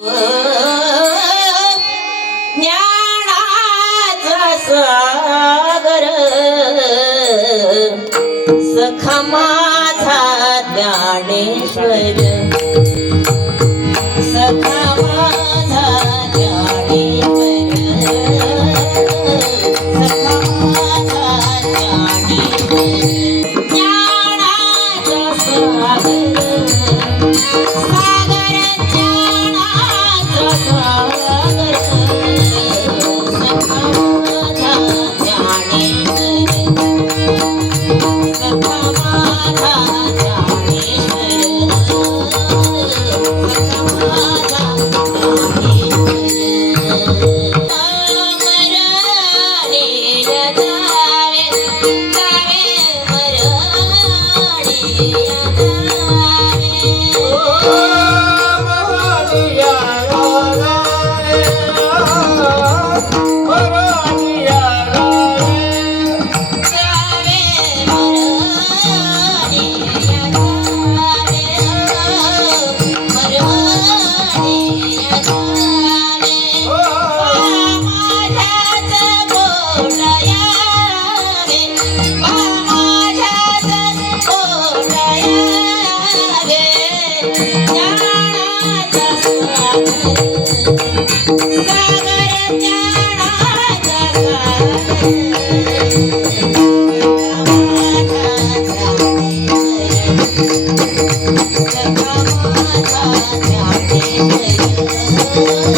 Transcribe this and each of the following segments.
ज्ञानाचा सागर सखा माझा ज्ञानेश्वर.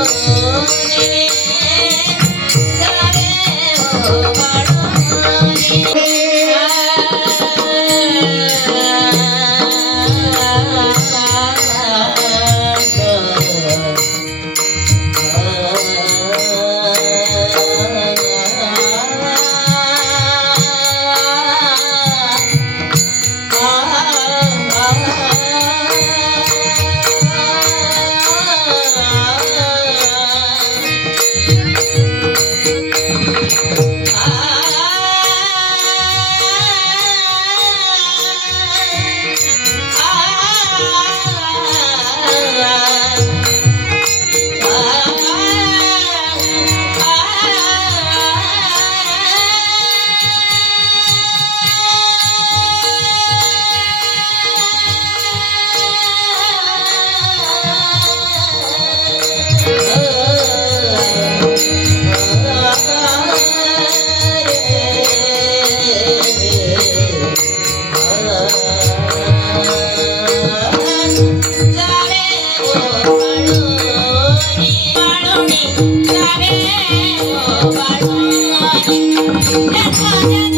Oh. Thank you.